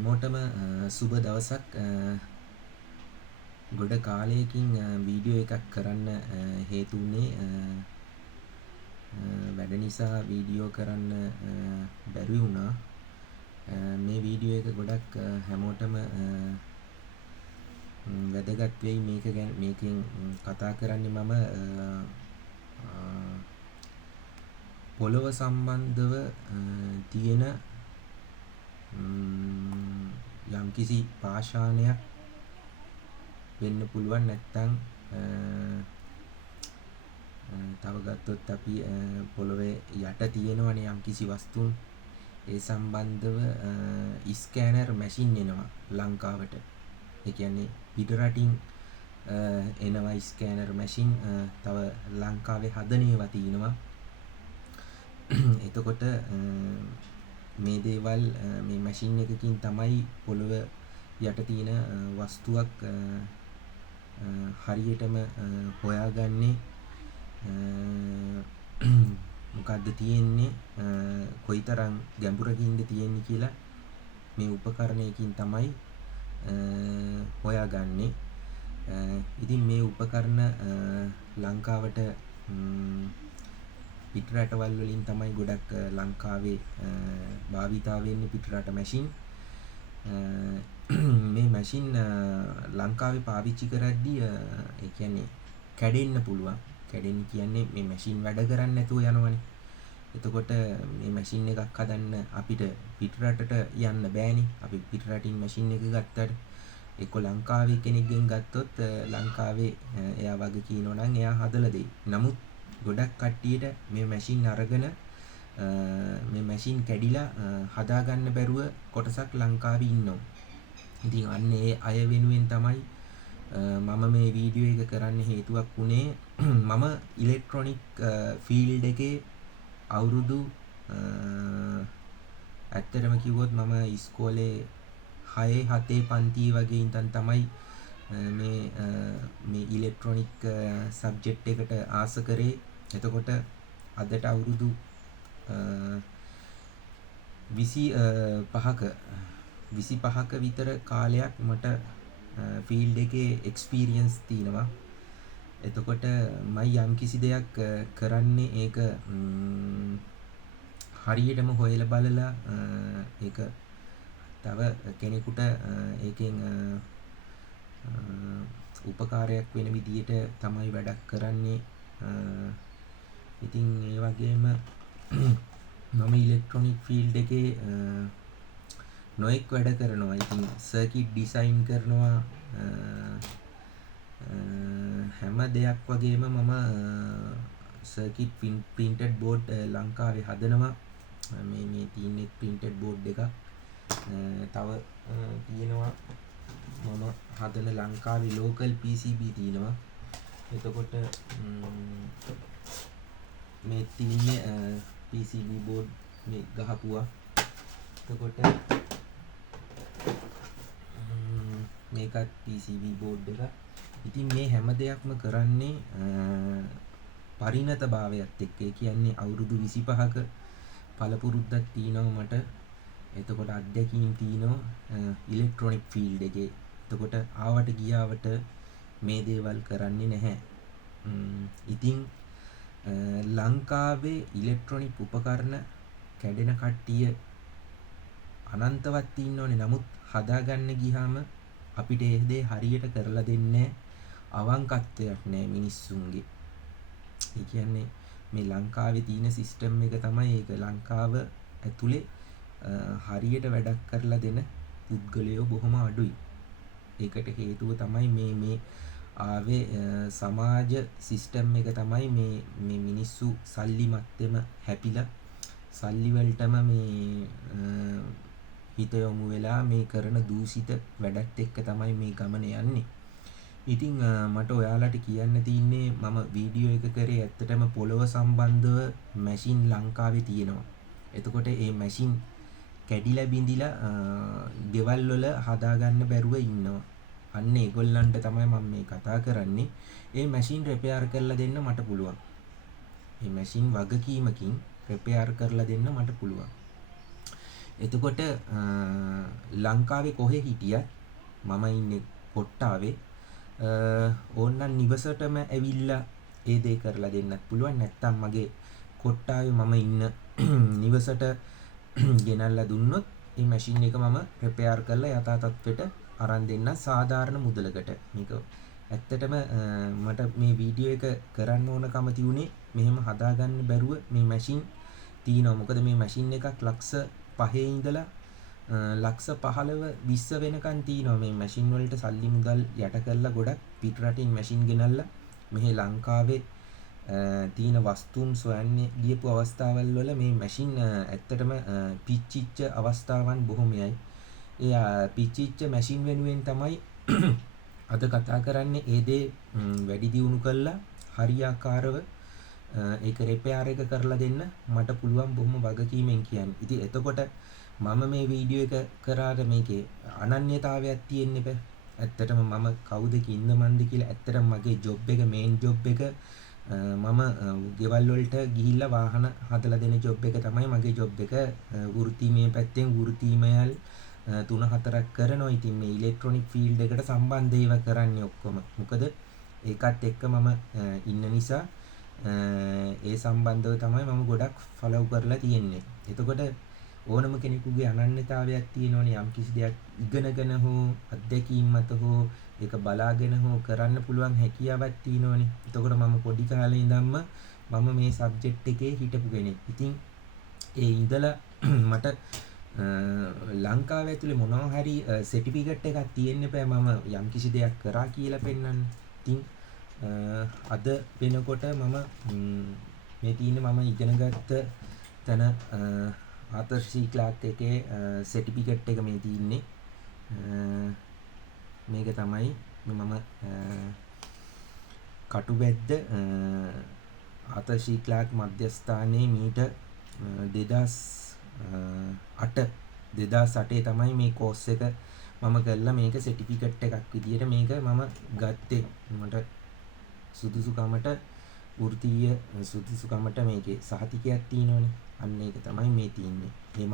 හැමෝටම සුබ දවසක්. ගොඩ කාලයකින් වීඩියෝ එකක් කරන්න හේතු වුණේ වැඩ නිසා වීඩියෝ කරන්න බැරි වුණා. මේ වීඩියෝ එක ගොඩක් හැමෝටම වැදගත් වෙයි. මේකෙන් කතා කරන්නේ මම පොළොව සම්බන්ධව තියෙන යම්කිසි පාෂාණයක් වෙන්න පුළුවන්. නැත්නම් තව ගත්තොත් අපි පොළොවේ යට තියෙනවනේ යම්කිසි වස්තුන්. ඒ සම්බන්ධව ස්කෑනර් මැෂින් එනවා ලංකාවට. ඒ කියන්නේ පිට රටින් එනවා ස්කෑනර් මැෂින්. තව ලංකාවේ හදන ඒවා තියෙනවා. එතකොට මේ දේවල් මේ මැෂින් එකකින් තමයි පොළොව යට තියෙන වස්තුවක් හරියටම හොයාගන්නේ. මොකද්ද තියෙන්නේ, කොයිතරම් ගැඹුරකින්ද තියෙන්නේ කියලා මේ උපකරණයකින් තමයි හොයාගන්නේ. ඉතින් මේ උපකරණ ලංකාවට පිට රටවල් වලින් තමයි ගොඩක් ලංකාවේ භාවිතා වෙන්නේ පිට රට මැෂින්. මේ මැෂින් ලංකාවේ පාවිච්චි කරද්දී ඒ කියන්නේ කැඩෙන්න පුළුවන්. කැඩෙන්න කියන්නේ මේ මැෂින් වැඩ කරන්නේ නැතුව යනවනේ. එතකොට මේ මැෂින් එකක් හදන්න අපිට පිට රටට යන්න බෑනේ. අපි පිට රටින් මැෂින් එක ගත්තට එක්ක ලංකාවේ කෙනෙක්ගෙන් ගත්තොත් ලංකාවේ එයා වගේ කියනවා නම් එයා හදලා දෙයි. නමුත් ගොඩක් කට්ටියට මේ මැෂින් අරගෙන මේ මැෂින් කැඩිලා හදාගන්න බැරුව කොටසක් ලංකාවේ ඉන්නවා. ඉතින් අන්න ඒ අය වෙනුවෙන් තමයි මම මේ වීඩියෝ එක කරන්න හේතුවක් වුණේ. මම ඉලෙක්ට්‍රොනික් ෆීල්ඩ් එකේ අවුරුදු ඇත්තටම කිව්වොත් මම ඉස්කෝලේ 6 පන්ති වගේ ඉඳන් තමයි මේ ඉලෙක්ට්‍රොනික් සබ්ජෙක්ට් එකට ආස කරේ. එතකොට අදට අවුරුදු 25ක විතර කාලයක් මට ෆීල්ඩ් එකේ එක්ස්පීරියන්ස් තියෙනවා. එතකොට මම යම්කිසි දෙයක් කරන්නේ ඒක හරියටම හොයලා බලලා ඒක තව කෙනෙකුට ඒකෙන් උපකාරයක් වෙන විදියට තමයි වැඩක් කරන්නේ. ඉතින් ඒ වගේම මම ඉලෙක්ට්‍රොනික් ෆීල්ඩ් එකේ නොඑක් වැඩ කරනවා. ඉතින් සර්කිට් ඩිසයින් කරනවා. හැම දෙයක් වගේම මම සර්කිට් printed board ලංකාවේ හදනවා. මේ තියෙන printed board එක තව තියෙනවා මම හදන ලංකාවේ local PCB තියෙනවා. එතකොට මේ තියෙන්නේ PCB board මේ ගහපුවා. එතකොට මේකත් PCB board එක. ඉතින් මේ හැම දෙයක්ම කරන්නේ පරිණත භාවයත් එක්ක. ඒ කියන්නේ අවුරුදු 25ක පළපුරුද්දක් තියෙනවා මට. එතකොට අත්දැකීම් තියෙනවා ඉලෙක්ට්‍රොනික් ෆීල්ඩ් එකේ. එතකොට ආවට ගියාවට මේ දේවල් කරන්නේ නැහැ. ඉතින් ලංකාවේ ඉලෙක්ට්‍රොනික් උපකරණ කැඩෙන කට්ටිය අනන්තවත් ඉන්නෝනේ. නමුත් හදාගන්න ගියාම අපිට ඒ දේ හරියට කරලා දෙන්නේ අවංකත්වයක් නැහැ මිනිස්සුන්ගේ. ඒ කියන්නේ මේ ලංකාවේ තියෙන සිස්ටම් එක තමයි ඒක. ලංකාව ඇතුලේ හරියට වැඩක් කරලා දෙන පුද්ගලයෝ බොහොම අඩුයි. ඒකට හේතුව තමයි මේ ආවේ සමාජ සිස්ටම් එක තමයි මේ මිනිස්සු සල්ලි මත්තෙම හැපිලා සල්ලි වලටම මේ හිත යොමු වෙලා මේ කරන දූෂිත වැඩත් එක්ක තමයි මේ ගමන යන්නේ. ඉතින් මට ඔයාලට කියන්න තියෙන්නේ මම වීඩියෝ එක කරේ ඇත්තටම පොළොව සම්බන්ධව මැෂින් ලංකාවේ තියෙනවා. එතකොට මේ මැෂින් කැඩිලා බිඳිලා ගෙවල් වල හදාගන්න බැරුව ඉන්නවා. අන්න ඒගොල්ලන්ට තමයි මම මේ කතා කරන්නේ. මේ මැෂින් රිපෙයාර් කරලා දෙන්න මට පුළුවන්. මේ මැෂින් වගකීමකින් රිපෙයාර් කරලා දෙන්න මට පුළුවන්. එතකොට ලංකාවේ කොහේ හිටියත් මම ඉන්නේ කොට්ටාවේ ඕන්නම් නිවසටම ඇවිල්ලා ඒ දේ කරලා දෙන්නත් පුළුවන්. නැත්තම් මගේ කොට්ටාවේ මම ඉන්න නිවසට ගෙනල්ලා දුන්නොත් මේ මැෂින් එක මම රිපෙයාර් කරලා යථා තත්ත්වයට අරන් දෙන්න සාධාරණ මුදලකට. මේක ඇත්තටම මට මේ වීඩියෝ එක කරන්න ඕනකම තියුණේ මෙහෙම හදාගන්න බැරුව මේ මැෂින් තියෙනවා. මොකද මේ මැෂින් එකක් ලක්ෂ 5 ඉඳලා ලක්ෂ 15 20 වෙනකන් තියෙනවා. මේ මැෂින් වලට සල්ලි මුදල් යට කරලා ගොඩක් පිට රටින් මැෂින් ගෙනල්ලා මෙහි ලංකාවේ තියෙන වස්තුන් සොයන්න ගියපු අවස්ථාවල් වල මේ මැෂින් ඇත්තටම පිච්චිච්ච අවස්ථාවන් බොහොමයි. ඒ පිච්චිච්ච මැෂින් වෙනුවෙන් තමයි අද කතා කරන්නේ. ඒ දේ වැඩි දියුණු කළා හරියාකාරව ඒක රිපෙයාර් එක කරලා දෙන්න මට පුළුවන් බොහොම වගකීමෙන් කියන්නේ. ඉතින් එතකොට මම මේ වීඩියෝ එක කරාට මේකේ අනන්‍යතාවයක් තියෙන්න බෑ. ඇත්තටම මම කවුද කින්ද මන්ද කියලා ඇත්තටම මගේ ජොබ් එක මේන් ජොබ් එක මම ගෙවල් වලට ගිහිල්ලා වාහන හදලා දෙන ජොබ් එක තමයි මගේ ජොබ් එක. වෘත්තීමය පැත්තෙන් වෘත්තීමයල් 3-4ක් කරනවා. ඉතින් මේ ඉලෙක්ට්‍රොනික ෆීල්ඩ් එකට සම්බන්ධ ඒවා කරන්නේ ඔක්කොම. මොකද ඒකත් එක්ක මම ඉන්න නිසා ඒ සම්බන්ධව තමයි මම ගොඩක් ෆලෝ කරලා තියෙන්නේ. එතකොට ඕනම කෙනෙකුගේ අනන්‍යතාවයක් තියෙනවනේ. යම් කිසි දෙයක් ඉගෙනගෙන හෝ අත්දැකීම් මත හෝ ඒක බලාගෙන හෝ කරන්න පුළුවන් හැකියාවක් තියෙනවනේ. එතකොට මම පොඩි කාලේ ඉඳන්ම මම මේ සබ්ජෙක්ට් එකේ හිටපු කෙනෙක්. ඉතින් ඒ ඉඳලා මට ලංකාවේ ඇතුලේ මොනවා හරි සර්ටිෆිකේට් එකක් තියෙන්න බෑ මම යම් කිසි දෙයක් කරා කියලා පෙන්වන්න. ඉතින් අද වෙනකොට මම මේ තියෙන්නේ මම ඉගෙනගත්ත තන ආතර් සී ක්ලාක් එකේ සර්ටිෆිකේට් එක මේ තියෙන්නේ. මේක තමයි මම කටුබැද්ද ආතර් සී ක්ලාක් මධ්‍යස්ථානයේ මීට 2008 තමයි මේ කෝස් එක මම කළා. මේක සර්ටිෆිකේට් එකක් විදියට මේක මම ගත්තේ. මට සුදුසුකමට වෘත්තීය සුදුසුකමට මේකේ සහතිකයක් තියෙනවනේ. අන්න ඒක තමයි මේ තියෙන්නේ. ඒ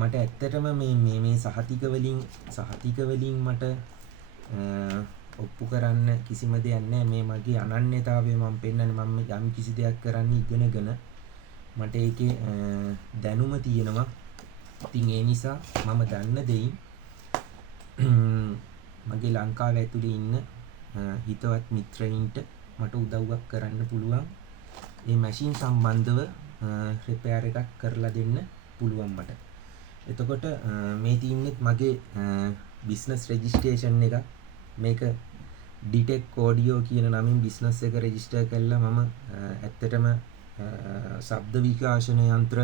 මට ඇත්තටම මේ සහතික වලින් මට ඔප්පු කරන්න කිසිම දෙයක් නැහැ. මේ මගේ අනන්‍යතාවය මම පෙන්නන්නේ. මම යම් කිසි දෙයක් කරන්න ඉගෙනගෙන මට ඒකේ දැනුම තියෙනවා. ඉතින් ඒ නිසා මම දන්න දෙයින් මගේ ලංකාවේ ඇතුලේ ඉන්න හිතවත් මිත්‍රයින්ට මට උදව්වක් කරන්න පුළුවන්. මේ මැෂින් සම්බන්ධව රිපෙයාර් එකක් කරලා දෙන්න පුළුවන් මට. එතකොට මේ තියෙන්නේ මගේ බිස්නස් රෙජිස්ට්‍රේෂන් එක. මේක ඩිටෙක් ඔඩියෝ කියන නමින් බිස්නස් එක රෙජිස්ටර් කළා. මම ඇත්තටම ශබ්ද විකාශන යන්ත්‍ර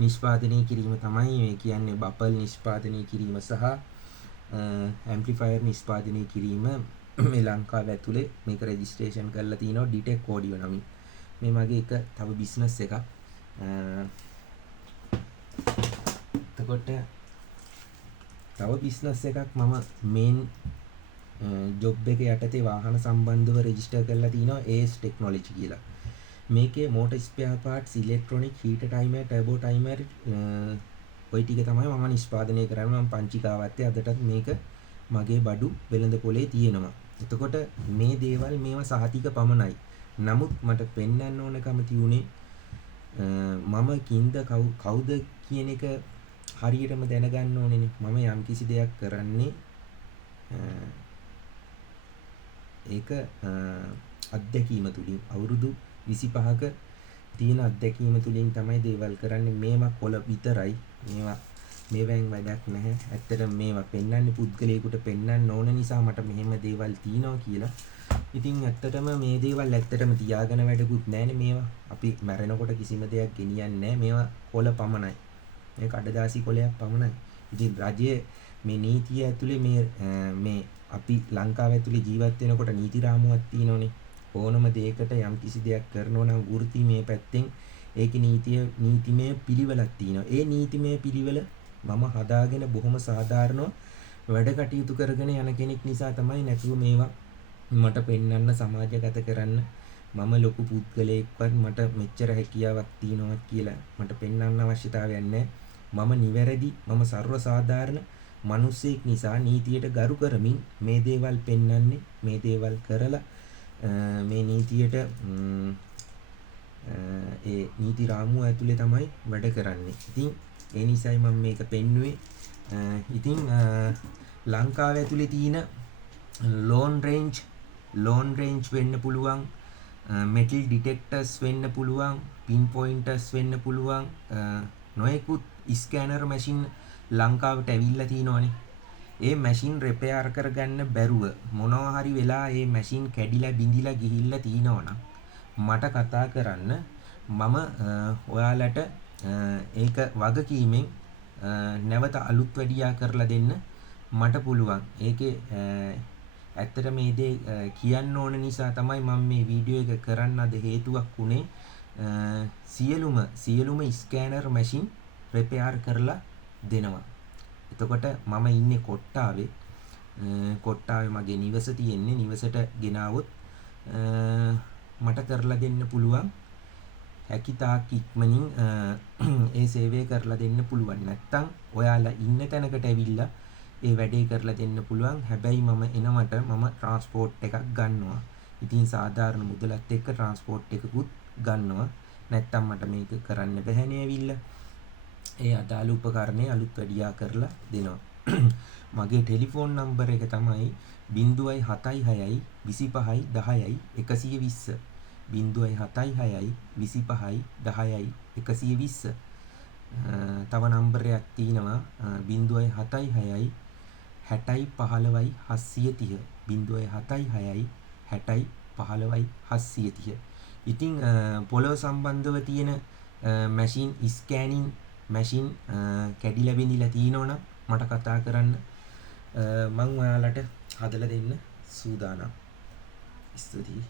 නිෂ්පාදනය කිරීම තමයි මේ කියන්නේ. බපල් නිෂ්පාදනය කිරීම සහ ඇම්ප්ලිෆයර් නිෂ්පාදනය කිරීම මේ ලංකාව ඇතුලේ මේක රෙජිස්ට්‍රේෂන් කරලා තිනවා ඩිටෙක් ඔඩියෝ නමින්. මේ මගේ එක තව බිස්නස් එකක්. එතකොට තව බිස්නස් එකක් මම මේන් ජොබ් එක යටතේ වාහන සම්බන්ධව රෙජිස්ටර් කරලා තිනවා AS ටෙක්නොලොජි කියලා. මේකේ මෝටර් ස්පෙයා පාර්ට්ස්, ඉලෙක්ට්‍රොනික, හීටර් ටයිමර්, ටර්බෝ ටයිමර් ඔය ටික තමයි මම නිෂ්පාදනය කරන්නේ. මම පංචිකාවත් අදටත් මේක මගේ බඩු වෙළඳ පොලේ තියෙනවා. එතකොට මේ දේවල් මේවා සහතික පමණයි. නමුත් මට පෙන්වන්න ඕනකම තියුනේ මම කින්ද කවුද කියන එක හරියටම දැනගන්න ඕනේනේ. මම යම් කිසි දෙයක් කරන්නේ ඒක අත්දැකීම තුලින් අවුරුදු 25ක තියෙන අත්දැකීම තුලින් තමයි දේවල් කරන්නේ. මේවා කොළ විතරයි. මේවෙන් වැඩක් නැහැ. ඇත්තටම මේවා පෙන්වන්නේ පුද්ගලයෙකුට පෙන්වන්න ඕන නිසා මට මෙහෙම දේවල් තියෙනවා කියලා. ඉතින් ඇත්තටම මේ දේවල් ඇත්තටම තියාගෙන වැඩකුත් නැහැනේ. මේවා අපි මැරෙනකොට කිසිම දෙයක් ගෙනියන්නේ නැහැ. මේවා කොළ පමණයි. මේ කඩදාසි කොළයක් පමණයි. ඉතින් රජයේ මේ නීතිය ඇතුලේ මේ අපි ලංකාව ඇතුලේ ජීවත් වෙනකොට නීති රාමුවක් තියෙනවනේ. ඕනම දෙයකට යම් කිසි දෙයක් කරනවා නම් වෘත්තීමය පැත්තෙන් ඒකේ නීතිමය පිළිවෙලක් තියෙනවා. ඒ නීතිමය පිළිවෙල මම හදාගෙන බොහොම සාධාරණව වැඩ කටයුතු කරගෙන යන කෙනෙක් නිසා තමයි නැතුව මේවා මට පෙන්වන්න සමාජගත කරන්න මම ලොකු පුද්ගලයෙක්වත් මට මෙච්චර හැකියාවක් තියෙනවා කියලා මට පෙන්වන්න අවශ්‍යතාවයක් නැහැ. මම නිවැරදි මම සර්ව සාධාරණ මිනිසෙක් නිසා නීතියට ගරු කරමින් මේ දේවල් පෙන්වන්නේ මේ දේවල් කරලා මේ නීතියට ඒ නීති රාමුව ඇතුලේ තමයි වැඩ කරන්නේ. ඉතින් ඒ නිසයි මම මේක පෙන්නුවේ. ඉතින් ලංකාව ඇතුලේ තියෙන ලෝන් රේන්ජ් වෙන්න පුළුවන්, මෙටල් ඩිටෙක්ටර්ස් වෙන්න පුළුවන්, පින් පොයින්ටර්ස් වෙන්න පුළුවන්, නොයෙකුත් ස්කෑනර් මැෂින් ලංකාවට ඇවිල්ලා තිනවනේ. ඒ මැෂින් රිපෙයාර් කරගන්න බැරුව මොනවා හරි වෙලා ඒ මැෂින් කැඩිලා බිඳිලා ගිහිල්ලා තිනවනම් මට කතා කරන්න. මම ඔයාලට ඒක වගකීමෙන් නැවත අලුත් වැඩියා කරලා දෙන්න මට පුළුවන්. ඒකේ ඇත්තට මේ දේ කියන්න ඕන නිසා තමයි මම මේ වීඩියෝ එක කරන්න අද හේතුවක් උනේ. සියලුම ස්කෑනර් මැෂින් රිපෙයාර් කරලා දෙනවා. එතකොට මම ඉන්නේ කොට්ටාවේ මගේ නිවස තියෙන්නේ. නිවසට ගෙනාවොත් මට කරලා දෙන්න පුළුවන්. හැකිතාක් ඉක්මනින් ඒ සේවය කරලා දෙන්න පුළුවන්. නැත්තම් ඔයාලා ඉන්න තැනකට ඇවිල්ලා ඒ වැඩේ කරලා දෙන්න පුළුවන්. හැබැයි මම එනවට මම ට්‍රාන්ස්පෝර්ට් එකක් ගන්නවා. ඉතින් සාධාරණ මුදලත් එක්ක ට්‍රාන්ස්පෝර්ට් එකකුත් ගන්නවා. නැත්තම් මට මේක කරන්න බැහැනේ ඇවිල්ලා. ඒ අදාළ උපකරණේ අලුත් වැඩියා කරලා දෙනවා. මගේ ටෙලිෆෝන් නම්බර් එක තමයි 076 25 10 120. 076 25 10 120. තව නම්බරයක් තියෙනවා 076 60 15 730. 076 60 15 730. ඉතින් පොළොව සම්බන්ධව තියෙන මැෂින් ස්කෑනින් මැෂින් කැඩිලා බිඳිලා තියෙනවනම් මට කතා කරන්න. මම ඔයාලට හදලා දෙන්න සූදානම්. ස්තුතියි.